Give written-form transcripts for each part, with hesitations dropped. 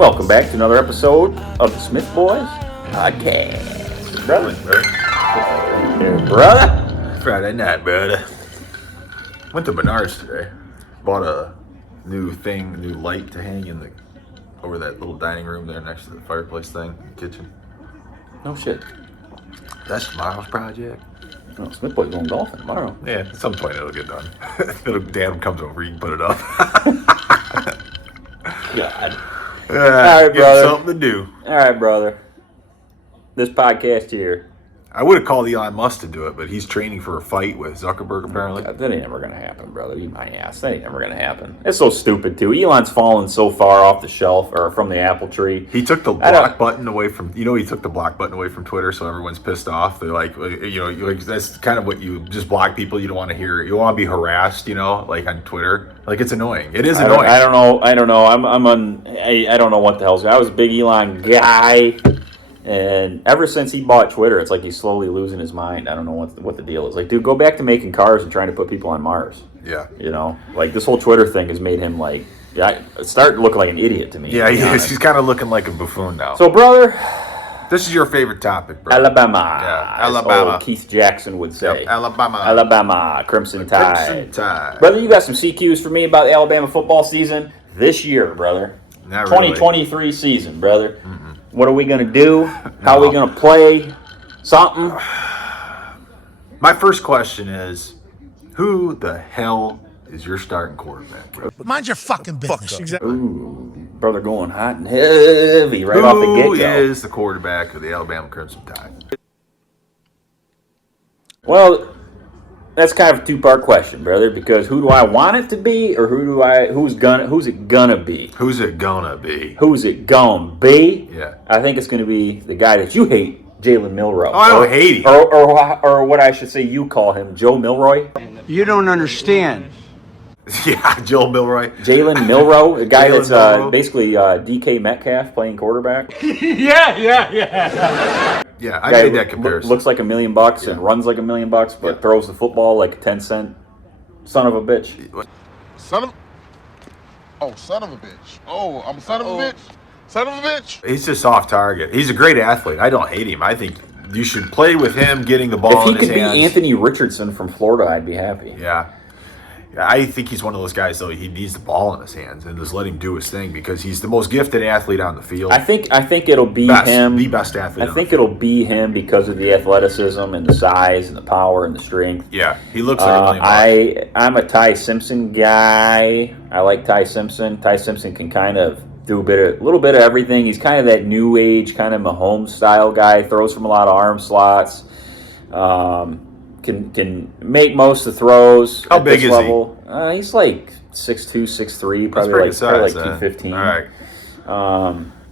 Welcome back to another episode of the Smith Boys Podcast. Brother. Brother. Friday night, brother. Went to Menards today. Bought a new light to hang in over that little dining room there next to the fireplace thing, kitchen. No shit. That's tomorrow's project. Oh, Smith Boys going golfing tomorrow. Yeah, at some point it'll get done. Dad comes over, you can put it up. God. All right, brother. Something to do. All right, brother. This podcast here. I would have called Elon Musk to do it, but he's training for a fight with Zuckerberg apparently. God, that ain't never going to happen, brother. Eat my ass. That ain't never going to happen. It's so stupid, too. Elon's fallen so far off the shelf, or from the apple tree. He took the block button away from, he took the block button away from Twitter, so everyone's pissed off. They're like, that's kind of what you just block people. You don't want to hear, you don't want to be harassed, like on Twitter. Like, it's annoying. It is annoying. I don't know. I don't know what the hell's going on. I was a big Elon guy. And ever since he bought Twitter, it's like he's slowly losing his mind. I don't know what the deal is. Like, dude, go back to making cars and trying to put people on Mars. Yeah. Like this whole Twitter thing has made him start looking like an idiot to me. Yeah, he is. He's kind of looking like a buffoon now. So, brother, this is your favorite topic, bro. Alabama. Yeah, Alabama. Old Keith Jackson would say. Yep, Alabama. Alabama, Crimson Tide. Crimson Tide. Brother, you got some CQs for me about the Alabama football season this year, brother. Not really. 2023 season, brother. Mm-mm. What are we going to do? How are we going to play? Something? My first question is, who the hell is your starting quarterback, bro? Mind your fucking business. Exactly. Ooh, brother going hot and heavy right off the get-go. Who is the quarterback of the Alabama Crimson Tide? Well, that's kind of a two-part question, brother, because who do I want it to be, or who's it gonna be? Who's it gonna be? Who's it gonna be? Yeah. I think it's gonna be the guy that you hate, Jalen Milroe. Oh, I don't hate him. Or what I should say you call him, Joe Milroy. You don't understand. Yeah, Joe Milroy. Jalen Milroe, a guy Jalen that's Milroe. Basically DK Metcalf playing quarterback. Yeah, I made that comparison. Looks like $1 million and runs like $1 million, but throws the football like a 10-cent son of a bitch. Son of a bitch. Oh, I'm a son of a bitch. Son of a bitch. He's just off target. He's a great athlete. I don't hate him. I think you should play with him getting the ball in his hands. If he could be Anthony Richardson from Florida, I'd be happy. Yeah. I think he's one of those guys, though. He needs the ball in his hands and just let him do his thing because he's the most gifted athlete on the field. I think it'll be him. The best athlete. I think it'll be him because of the athleticism and the size and the power and the strength. Yeah, he looks like $1 million. I'm a Ty Simpson guy. I like Ty Simpson. Ty Simpson can kind of do a little bit of everything. He's kind of that new age kind of Mahomes style guy. Throws from a lot of arm slots. Can make most of the throws. How big is level. He's like 6'2", 6'3", probably like 215. All right.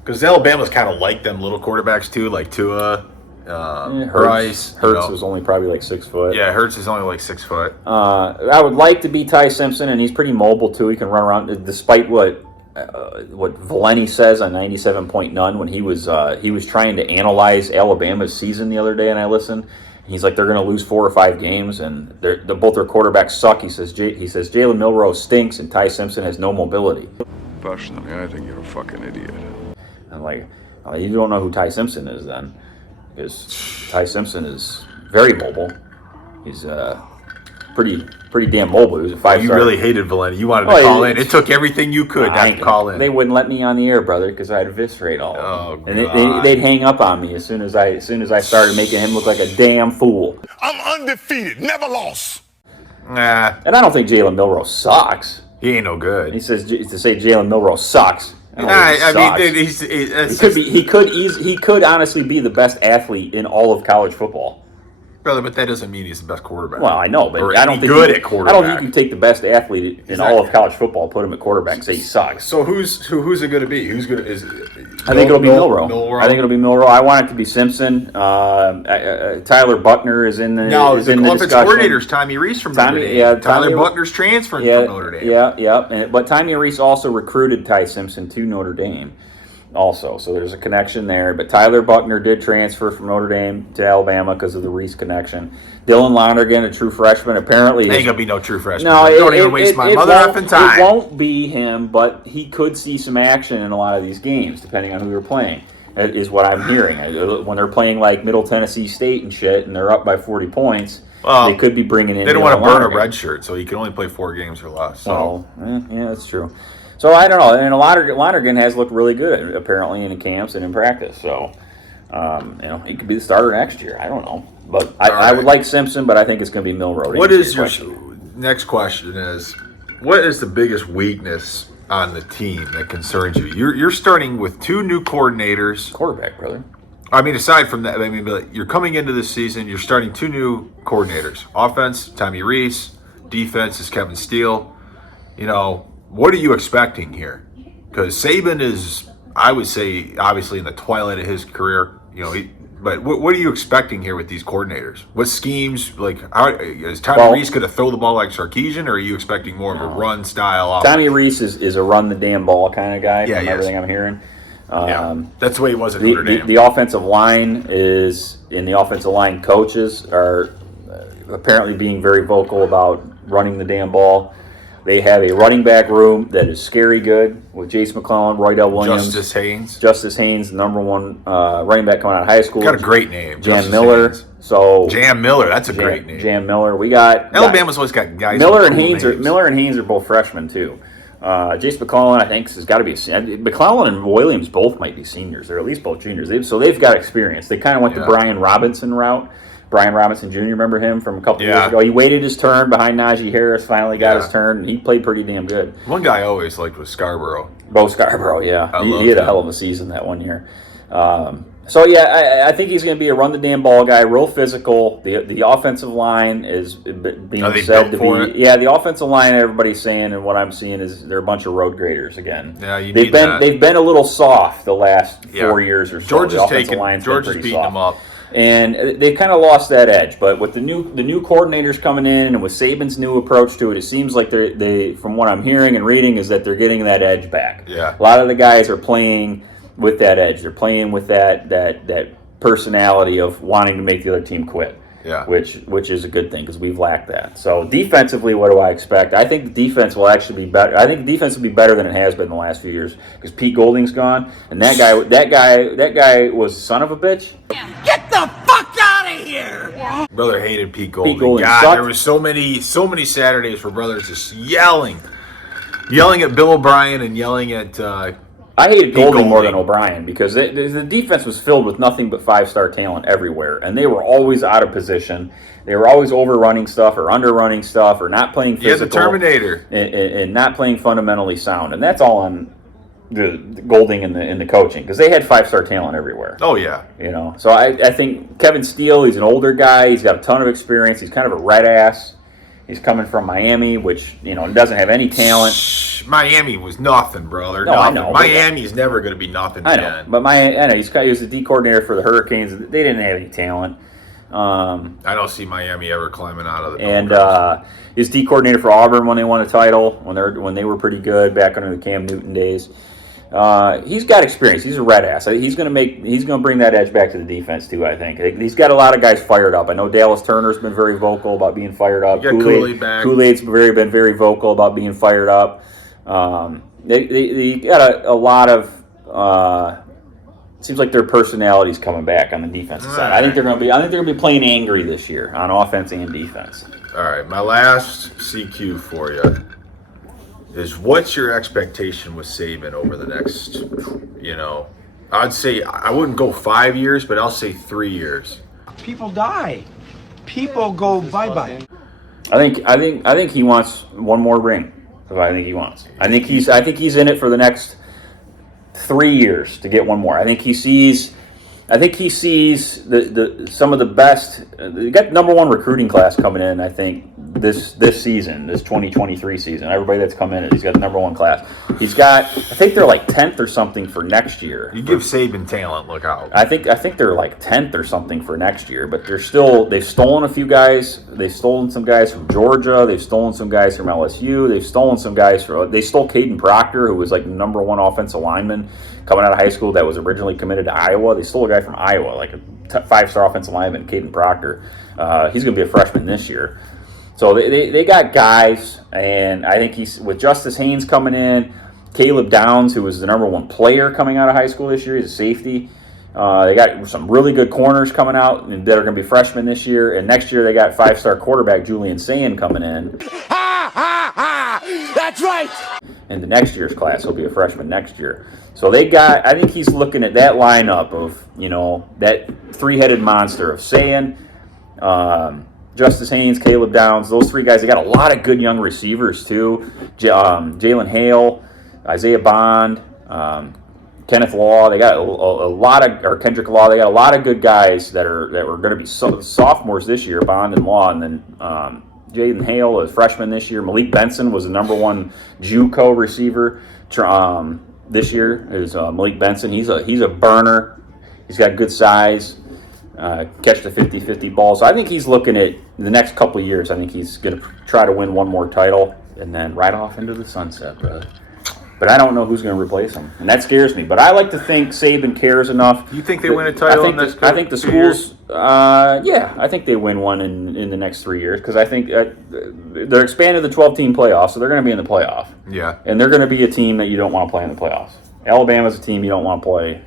Because Alabama's kind of like them little quarterbacks too, like Tua, Bryce. Hurts was only probably like 6 foot. Yeah, Hurts is only like 6 foot. I would like to be Ty Simpson, and he's pretty mobile too. He can run around, despite what Valeni says on 97.9 when he was trying to analyze Alabama's season the other day, and I listened. He's like, they're going to lose 4 or 5 games, and both their quarterbacks suck. He says Jalen Milroe stinks, and Ty Simpson has no mobility. Personally, I think you're a fucking idiot. I'm like, you don't know who Ty Simpson is then, because Ty Simpson is very mobile. He's pretty damn mobile. He was a 5-star. You really hated Valeni. You wanted to call in. It took everything you could not to call in. They wouldn't let me on the air, brother, because I'd eviscerate all of them. And they'd hang up on me as soon as I started making him look like a damn fool. I'm undefeated, never lost. Nah, And I don't think Jalen Milroe sucks. he ain't no good. He says to say Jalen Milroe sucks. He could honestly be the best athlete in all of college football. Brother, but that doesn't mean he's the best quarterback. Well, I know, but Or I don't think good at quarterback. I don't think you can take the best athlete in all of college football, put him at quarterback, and say he sucks. So who's it going to be? Who's going to I think it'll be Milroe. I think it'll be Milroe. I want it to be Simpson. Tyler Buckner is in the discussion. Offensive coordinator's Tommy Rees from Notre Dame. Yeah, Tyler Buckner's transferring from Notre Dame. Yeah. But Tommy Rees also recruited Ty Simpson to Notre Dame. also. So there's a connection there. But Tyler Buckner did transfer from Notre Dame to Alabama because of the Reese connection. Dylan Lonergan, a true freshman, apparently Ain't gonna be no true freshman. no, Don't even waste my mother effing time. It won't be him, but he could see some action in a lot of these games, depending on who they're playing. That is what I'm hearing. When they're playing like Middle Tennessee State and shit, and they're up by 40 points, they could be bringing in. They don't want to Dylan burn a Lonergan. red shirt, so he can only play 4 games or less. So. Well, yeah, that's true. So I don't know. And Lonergan has looked really good, apparently, in the camps and in practice. So, he could be the starter next year. I don't know. But I would like Simpson, but I think it's going to be Milroe. What is your next question? What is the biggest weakness on the team that concerns you? You're starting with 2 new coordinators. Quarterback, brother. I mean, aside from that, but you're coming into this season. You're starting 2 new coordinators. Offense, Tommy Reese. Defense is Kevin Steele. What are you expecting here? Because Saban is, I would say, obviously in the twilight of his career. But what are you expecting here with these coordinators? What schemes, is Tommy Reese going to throw the ball like Sarkisian, or are you expecting more of a run style offense? Tommy Reese is a run the damn ball kind of guy, Yeah, from he is. everything I'm hearing. That's the way he was at Notre Dame. The offensive line the offensive line coaches are apparently being very vocal about running the damn ball. They have a running back room that is scary good with Jace McClellan, Roy Dell Williams. Justice Haynes, the number 1 running back coming out of high school. Got a great name. Jam Miller. Jam Miller, that's a great name. Jam Miller. We got Alabama's always got guys. Miller with and cool Haynes names. are both freshmen too. Jace McClellan, I think, has got to be a senior. McClellan and Williams both might be seniors. They're at least both juniors. They've got experience. They kind of went the Brian Robinson route. Brian Robinson Jr., remember him from a couple years ago? He waited his turn behind Najee Harris, finally got his turn, and he played pretty damn good. One guy I always liked was Scarborough. Bo Scarborough, yeah. He had a hell of a season that one year. I think he's going to be a run-the-damn-ball guy, real physical. The offensive line is being said to be... Yeah, the offensive line, everybody's saying, and what I'm seeing is they're a bunch of road graders again. Yeah, they've been a little soft the last 4 years or so. George is beating them up. And they've kind of lost that edge, but with the new coordinators coming in, and with Saban's new approach to it, it seems like they, from what I'm hearing and reading, is that they're getting that edge back. Yeah, a lot of the guys are playing with that edge. They're playing with that personality of wanting to make the other team quit. Yeah, which is a good thing because we've lacked that. So defensively, what do I expect? I think the defense will actually be better. I think the defense will be better than it has been in the last few years because Pete Golding's gone, and that guy was a son of a bitch. Get the fuck out of here! Brother hated Pete Golding. Golding God, sucked. there was so many Saturdays where brothers just yelling at Bill O'Brien and yelling at. I hated Golding more than O'Brien because the defense was filled with nothing but 5-star talent everywhere, and they were always out of position. They were always overrunning stuff or underrunning stuff or not playing physical. Yeah, the Terminator. And not playing fundamentally sound, and that's all on the Golding in the coaching because they had 5-star talent everywhere. Oh yeah, So I think Kevin Steele, he's an older guy. He's got a ton of experience. He's kind of a red ass. He's coming from Miami, which doesn't have any talent. Miami was nothing, brother. No, nothing. I know. Miami's never going to be nothing I know, again. but he was the D coordinator for the Hurricanes. They didn't have any talent. I don't see Miami ever climbing out of the. And his D coordinator for Auburn when they won a title, when they were pretty good back under the Cam Newton days. He's got experience. He's a red ass. He's going to bring that edge back to the defense too. I think he's got a lot of guys fired up. I know Dallas Turner's been very vocal about being fired up. Kool-Aid back. Kool-Aid's been very vocal about being fired up. They got a lot of. It seems like their personality's coming back on the defensive side. I think they're going to be playing angry this year on offense and defense. All right, my last CQ for you is what's your expectation with Saban over the next, I'd say I wouldn't go 5 years, but I'll say 3 years. People die. People go bye-bye. I think he wants one more ring. That's what I think he wants. I think he's in it for the next 3 years to get one more. I think he sees the some of the best. You got number 1 recruiting class coming in. I think this season, this 2023 season. Everybody that's come in, he's got the number one class. He's got, I think they're like 10th or something for next year. You give Saban talent, look out. I think they're like 10th or something for next year, but they've stolen a few guys. They've stolen some guys from Georgia. They've stolen some guys from LSU. They've stolen some guys they stole Caden Proctor, who was like the number one offensive lineman coming out of high school that was originally committed to Iowa. They stole a guy from Iowa, like a 5-star offensive lineman, Caden Proctor. He's going to be a freshman this year. So they got guys, and I think he's with Justice Haynes coming in, Caleb Downs, who was the number one player coming out of high school this year. He's a safety. They got some really good corners coming out and that are going to be freshmen this year. And next year they got 5-star quarterback Julian Sayin coming in. Ha ha ha! That's right! In the next year's class, he'll be a freshman next year. So I think he's looking at that lineup of, that three-headed monster of Sayin, Justice Haynes, Caleb Downs, those three guys. They got a lot of good young receivers too. Jalen Hale, Isaiah Bond, Kenneth Law. They got a lot of, or Kendrick Law. They got a lot of good guys that were going to be sophomores this year, Bond and Law, and then Jaden Hale is freshman this year. Malik Benson was the number one JUCO receiver this year. Is Malik Benson? He's a burner. He's got good size. Catch the 50-50 ball. So I think he's looking at the next couple of years. I think he's going to try to win one more title and then ride off into the sunset, brother. But I don't know who's going to replace him, and that scares me. But I like to think Saban cares enough. You think they win a title in this? I think the schools, I think they win one in the next 3 years because I think they're expanding the 12-team playoffs, so they're going to be in the playoff. Yeah. And they're going to be a team that you don't want to play in the playoffs. Alabama's a team you don't want to play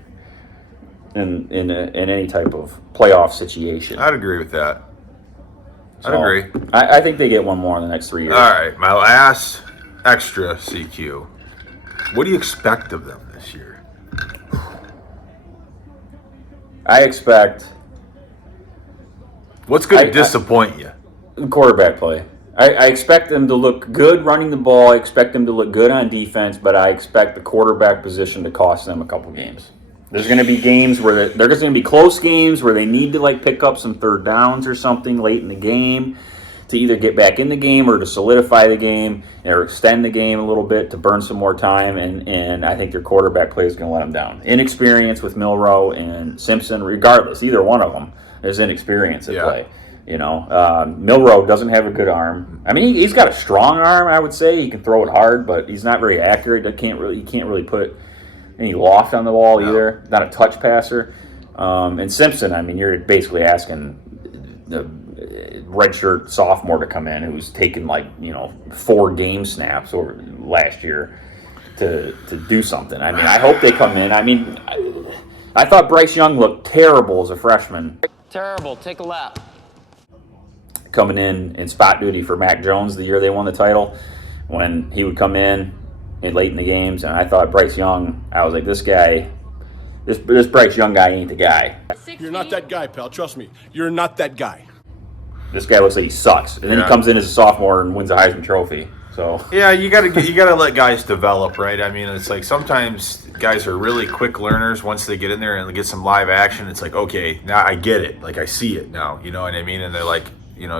in any type of playoff situation. I'd agree with that. I'd agree. I think they get one more in the next 3 years. All right, my last extra CQ. What do you expect of them this year? I expect... What's going to disappoint you? Quarterback play. I expect them to look good running the ball. I expect them to look good on defense, but I expect the quarterback position to cost them a couple games. There's going to be games where there's going to be close games where they need to pick up some third downs or something late in the game to either get back in the game or to solidify the game or extend the game a little bit to burn some more time. And I think their quarterback play is going to let them down. Inexperience with Milroe and Simpson, regardless, either one of them, there's inexperience at play. Milroe doesn't have a good arm. I mean, he's got a strong arm, I would say. He can throw it hard, but he's not very accurate. He can't really put any loft on the ball either. Not a touch passer. And Simpson, I mean, you're basically asking the redshirt sophomore to come in who's taken 4 game snaps over last year to do something. I mean, I hope they come in. I mean, I thought Bryce Young looked terrible as a freshman. Terrible. Take a lap. Coming in spot duty for Mac Jones the year they won the title, when he would come in late in the games, and I thought Bryce Young, I was like, this Bryce Young guy ain't the guy. You're not that guy, pal. Trust me. You're not that guy. This guy looks like he sucks. And then he comes in as a sophomore and wins a Heisman Trophy. So yeah, you gotta let guys develop, right? I mean, it's like sometimes guys are really quick learners. Once they get in there and they get some live action, it's like, okay, now I get it. Like I see it now. You know what I mean? And they're like,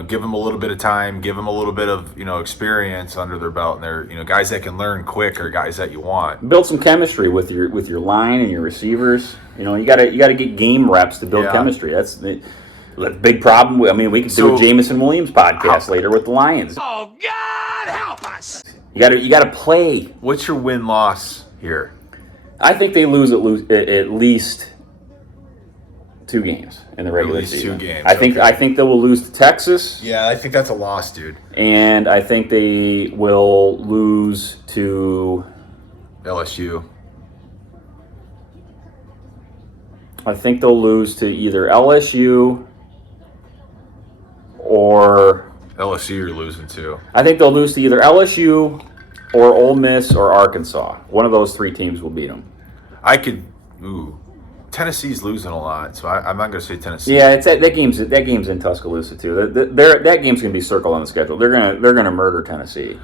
give them a little bit of time, give them a little bit of experience under their belt, and they're guys that can learn quick are guys that you want. Build some chemistry with your line and your receivers. You gotta get game reps to build chemistry. That's the big problem. I mean, we could do a Jameson Williams podcast later with the Lions. Oh, God, help us! You gotta play. What's your win-loss here? I think they lose at least 2 games in the regular season. 2 games. I think they will lose to Texas. Yeah, I think that's a loss, dude. And I think they will lose to LSU. I think they'll lose to either LSU or LSU you're losing to. I think they'll lose to either LSU or Ole Miss or Arkansas. One of those 3 teams will beat them. Tennessee's losing a lot, so I'm not going to say Tennessee. Yeah, that game's in Tuscaloosa too. That game's going to be circled on the schedule. They're gonna murder Tennessee.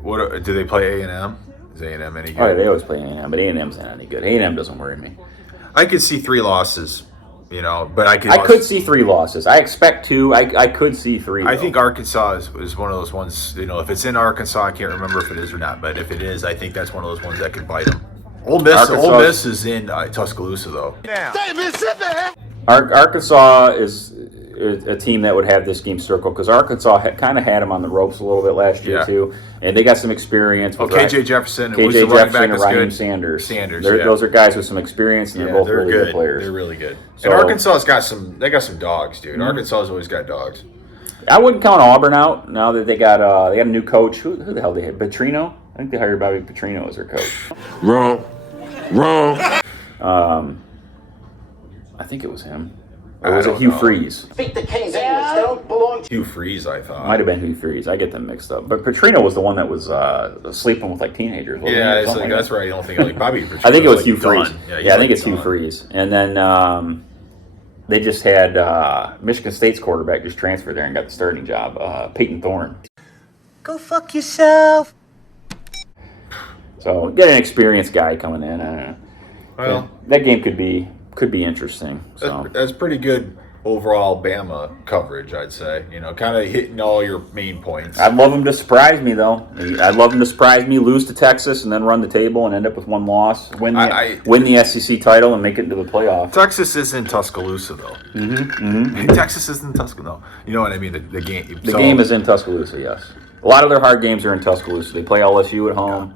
What do they play? A&M? Is A&M any good? Oh, yeah, they always play A&M, but A&M's not any good. A&M doesn't worry me. I could see 3 losses You know, but I I could see 3 losses. I expect 2. I could see 3. I though. think Arkansas is one of those ones. You know, if it's in Arkansas, I can't remember if it is or not. But if it is, I think that's one of those ones that could bite them. Ole Miss is in Tuscaloosa though. Hey, Mississippi. Arkansas is a team that would have this game circled because Arkansas kind of had them on the ropes a little bit last year Yeah. too, and they got some experience. Oh, With KJ Jefferson, who's KJ the running back Jefferson and that's Raheem good? Sanders. Sanders, They're- yeah. Those are guys with some experience, and they're both they're really good. good players. They're really good. So- And Arkansas's got some. They got some dogs, dude. Arkansas's always got dogs. I wouldn't count Auburn out now that they got a new coach. Who the hell they had? Petrino? I think they hired Bobby Petrino as their coach. Wrong. I think it was him. Or was it Hugh Freeze? Hugh Freeze, I thought. Might have been Hugh Freeze. I get them mixed up. But Petrino was the one that was sleeping with like teenagers. wasn't Yeah, he? it's Something like, like that's that. right. I don't think like Bobby. I think it was like Hugh Freeze. done. Yeah, he's I think like it's Hugh done. Freeze. And then they just had Michigan State's quarterback just transferred there and got the starting job, Peyton Thorne. Go fuck yourself. So get an experienced guy coming in. I don't know. Well, That game could be interesting. So that's pretty good overall Bama coverage, I'd say. You know, kind of hitting all your main points. I'd love them to surprise me, though. I'd love them to surprise me, lose to Texas, and then run the table and end up with 1 loss, win the SEC title, and make it into the playoffs. Texas is in Tuscaloosa, though. Texas is in Tuscaloosa. No. You know what I mean? The game. The game is in Tuscaloosa, yes. A lot of their hard games are in Tuscaloosa. They play LSU at home.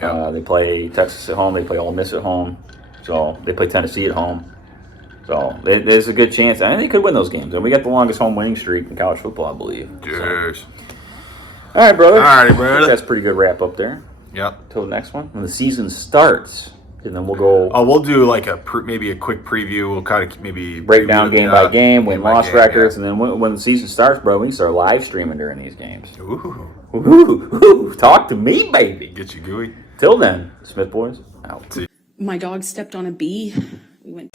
Yeah. They play Texas at home. They play Ole Miss at home. So they play Tennessee at home. So there's a good chance. I think they could win those games. And we got the longest home winning streak in college football, I believe. Yes. All right, brother. All righty, I think brother. that's a pretty good wrap up there. Yep. Till the next one. When the season starts, and then we'll go We'll do like maybe a quick preview. We'll kind of maybe break down game by game, win-loss game, records, yeah. and then when the season starts, bro, we can start live streaming during these games. Ooh, Ooh, talk to me, baby. get you gooey. Till then, Smith Boys, out. My dog stepped on a bee. We went.